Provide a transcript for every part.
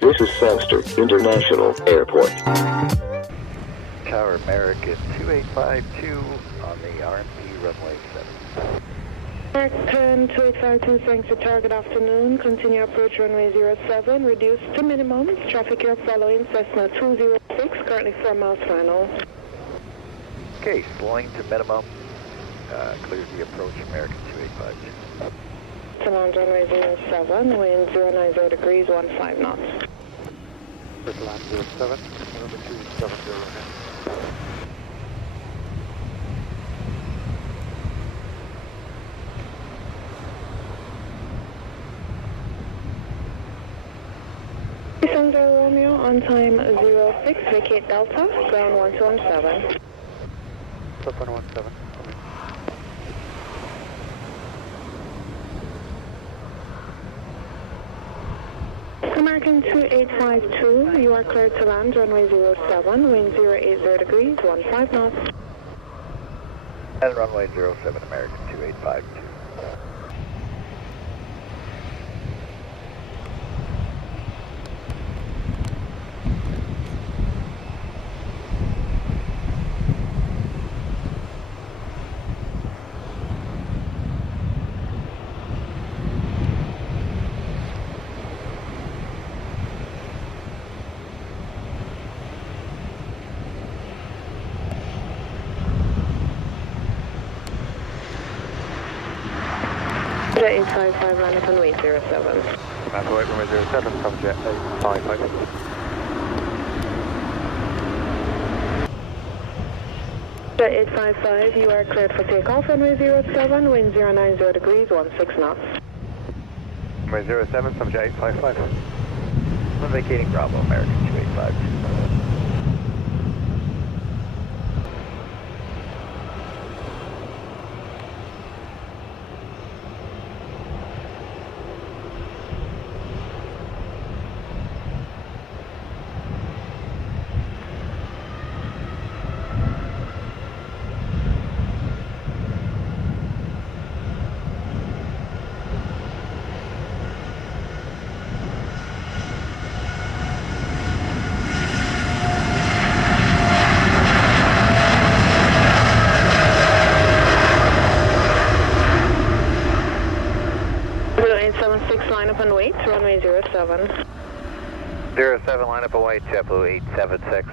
This is Sangster International Airport. Tower American 2852 on the RMP runway 7. American 2852, Sangster Tower, good afternoon. Continue approach runway 07, reduced to minimum. Traffic here following Cessna 206, currently 4 miles final. Okay, slowing to minimum. Clears the approach American 2852. Land runway 07, wind 090 degrees, 15 knots. Land 07, number 270 ahead. Romeo, on time 06, vacate Delta, ground 1217. Delta 117. American 2852, you are cleared to land, runway 07, wind 080 degrees, 15 knots. And runway 07, American 2852. Jet 855, line up on wait 07. Land away runway 07 from Jet 855. Jet 855, you are cleared for takeoff, runway 07, wind 090 degrees, 16 knots. Runway 07 from Jet 855. I'm vacating Bravo, American 2852. Line up and wait, runway 07. 07, line up and wait, JetBlue 876.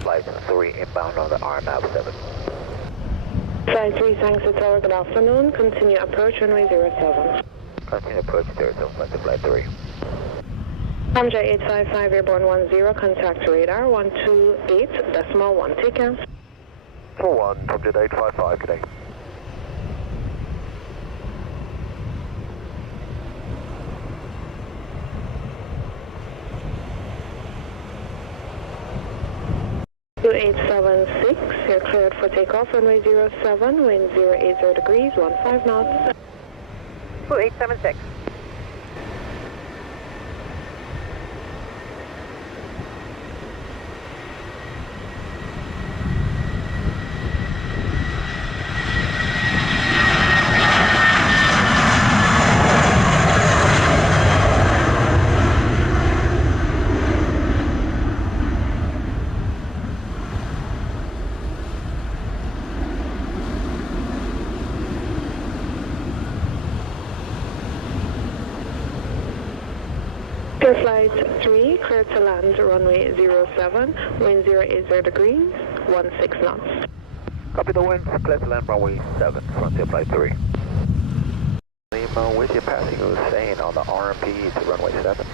Flight 3 inbound on the RMAP 7. Flight 3, thanks to Tower, good afternoon. Continue approach runway 07. Continue approach 07, flight 3. Jet 855, airborne 10, contact radar 128.1, take care. 41, from Jet 855, good day. Two 876, you're cleared for takeoff, runway 07, wind 080 degrees, 15 knots. 2876. Flight 3, cleared to land, runway 07, wind 080 degrees, 16 knots. Copy the wind, clear to land runway 7, frontier flight 3. Lima, with your passengers staying on the RMP to runway 7.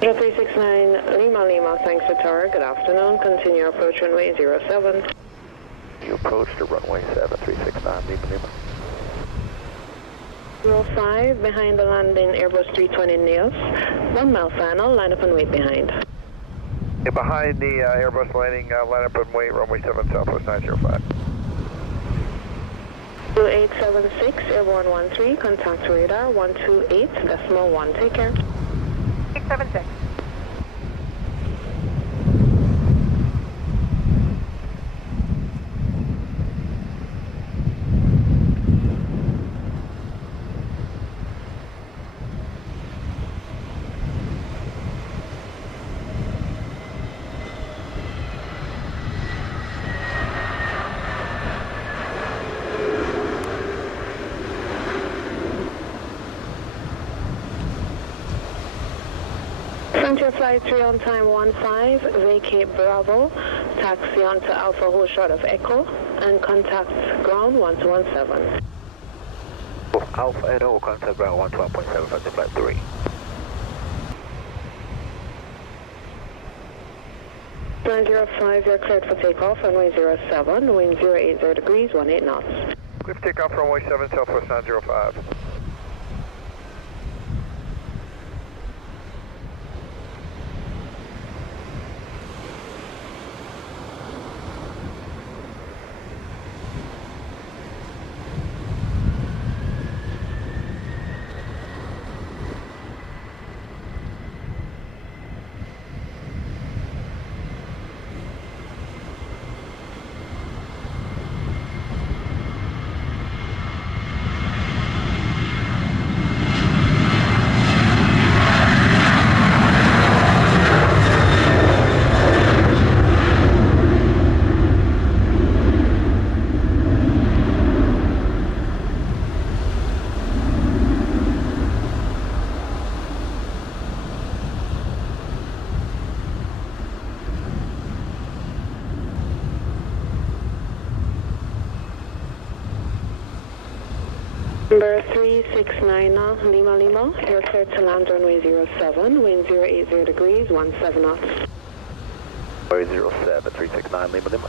0369 Lima, thanks to Tower, good afternoon. Continue approach runway 07. You approach to runway 7, 369 Lima. 05, behind the landing, Airbus 320 Niels. 1 mile final, line up and wait behind. Yeah, behind the Airbus landing, line up and wait, runway 7, Southwest 905. 2876, airborne 13, contact radar 128.1, take care. 876. Frontier Flight 3 on time 15, vacate Bravo, taxi on to Alpha hold short of Echo, and contact ground 1217. Alpha and O, contact ground 112.7, Frontier Flight 3. Line 05, you're cleared for takeoff, runway 07, wind 080 degrees, 18 knots. Clear for takeoff, runway 7, Southwest 905. Number 369 Lima Lima, you're cleared to land runway 07, wind 080 degrees, 17 knots. Runway 07, 369 Lima Lima.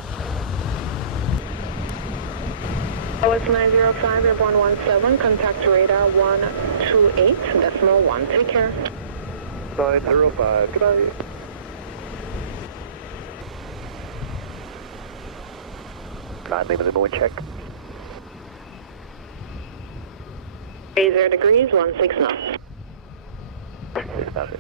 OS 905, airborne 17, contact radar 128.1, take care. 905, good night. Lima Lima, wind check. 80 degrees, 16 knots. 6 knots.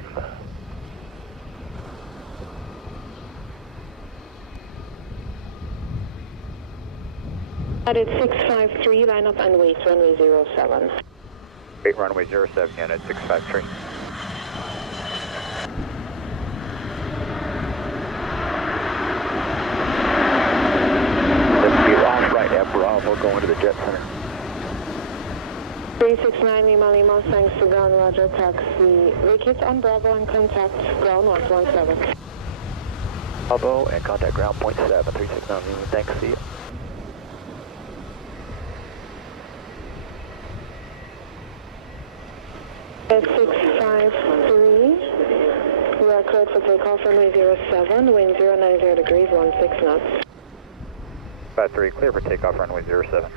At 653, line up and wait, runway 07. Wait, runway 07, unit 653. Let's be off right at Bravo, going to the jet center. 369 Lima Lima, thanks to ground, roger, taxi. Vacate on Bravo and contact ground 117. Bravo and contact ground point 7, 369 Lima, thanks, see you. At 653, we are cleared for takeoff, runway 07, wind 090 degrees, 16 knots. 53, clear for takeoff, runway 07.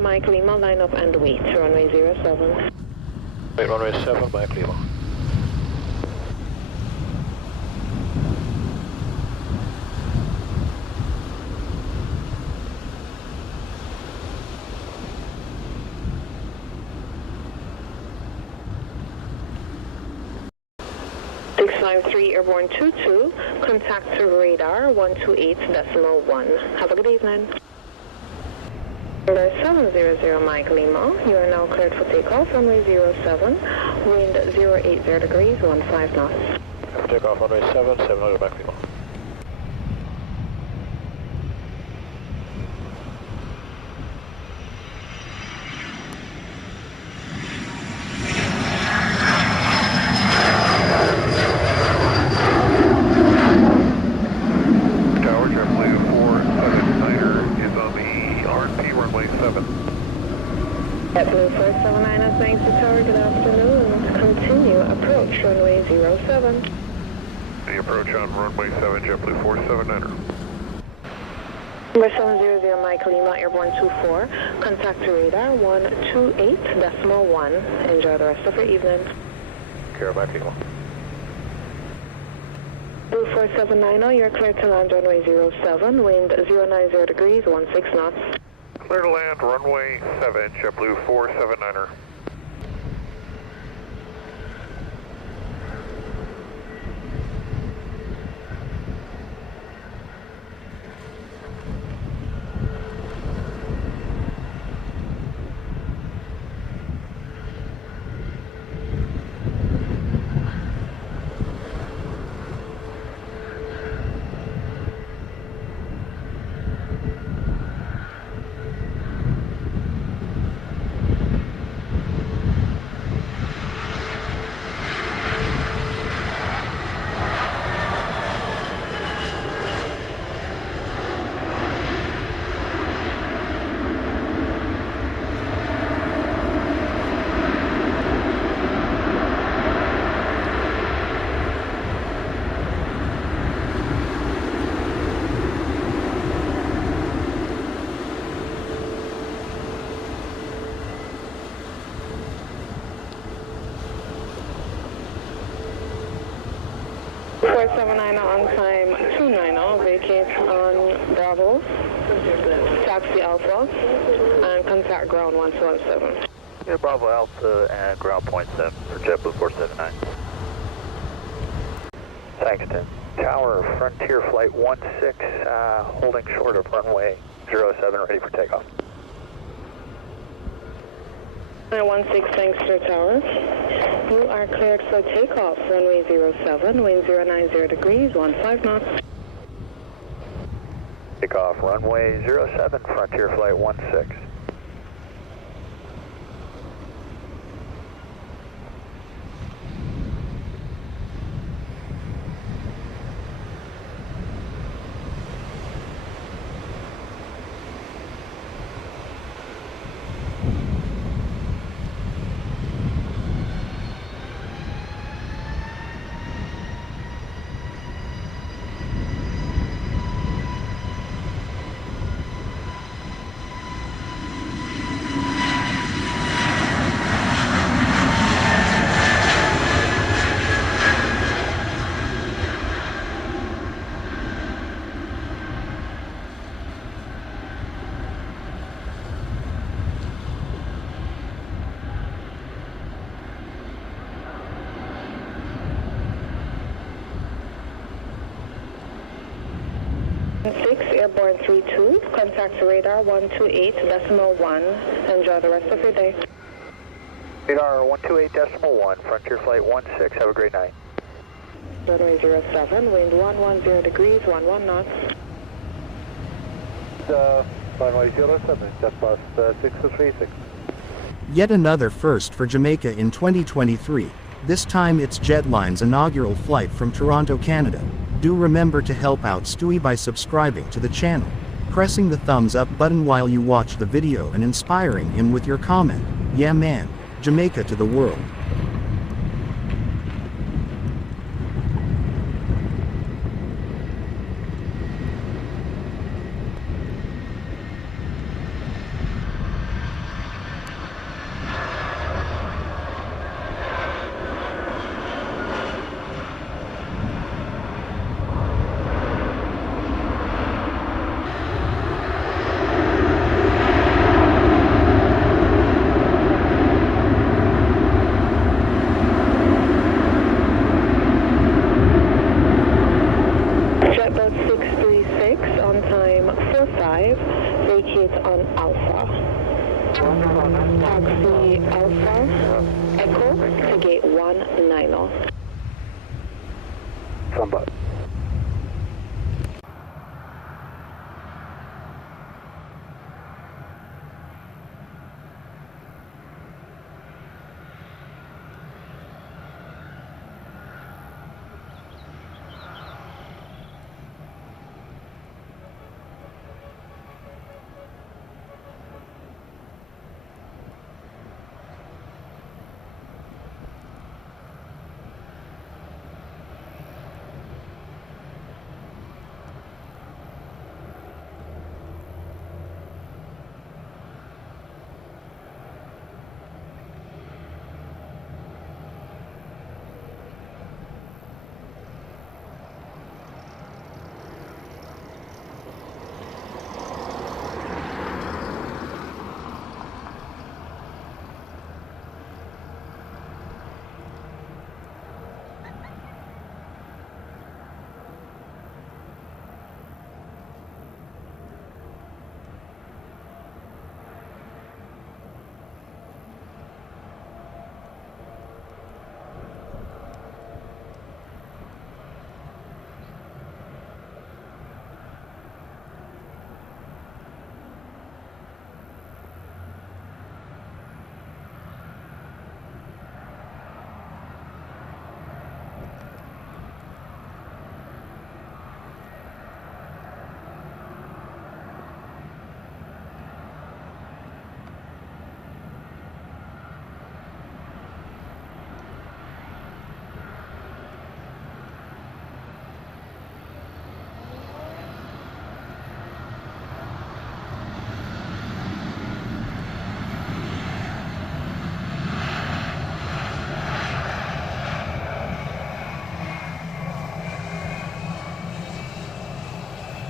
Mike Lima, line up and wait, runway 07. Wait, runway 7, Mike Lima. Airborne 22, contact radar 128.1. Have a good evening. Number 700 Mike Lima, you are now cleared for takeoff, runway 07, wind 080 degrees, 15 knots. Takeoff, runway 7, 700 Mike Lima. JetBlue 479, thanks to Tower, good afternoon. Continue approach runway 07. The approach on runway 7, JetBlue 479er. Number 700 Mike Lima, airborne 24. Contact to radar 128.1. Enjoy the rest of your evening. Care about Eagle. Blue 4790, you're clear to land runway 07, wind 090 degrees, 16 knots. Clear to land, runway 7, JetBlue 479er. On time 290, vacate on Bravo, taxi Alpha, and contact ground 117. Yeah, Bravo Alpha and ground point 7 for JetBlue 479. Thanks, Tim. Tower, Frontier Flight 16, holding short of runway 07, ready for takeoff. 16, thanks to Tower. You are cleared for takeoff, runway 07, wind 090 degrees, 15 knots. Takeoff, runway 07, Frontier Flight 16. Airborne 32, contact radar 128.1. Enjoy the rest of your day. Radar 128.1, Frontier Flight 16, have a great night. Runway 07, wind 110 degrees, 11 knots. Runway 07, just past 6236. Yet another first for Jamaica in 2023. This time it's Jetlines' inaugural flight from Toronto, Canada. Do remember to help out Stewie by subscribing to the channel, pressing the thumbs up button while you watch the video and inspiring him with your comment. Yeah man, Jamaica to the world. Taxi Alpha, Echo to gate 190. Somebody.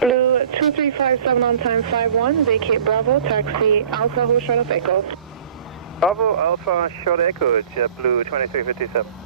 Blue 2357 on time 51, vacate Bravo, taxi Alpha, hold short of Echo. Bravo Alpha, short echo, JetBlue 2357.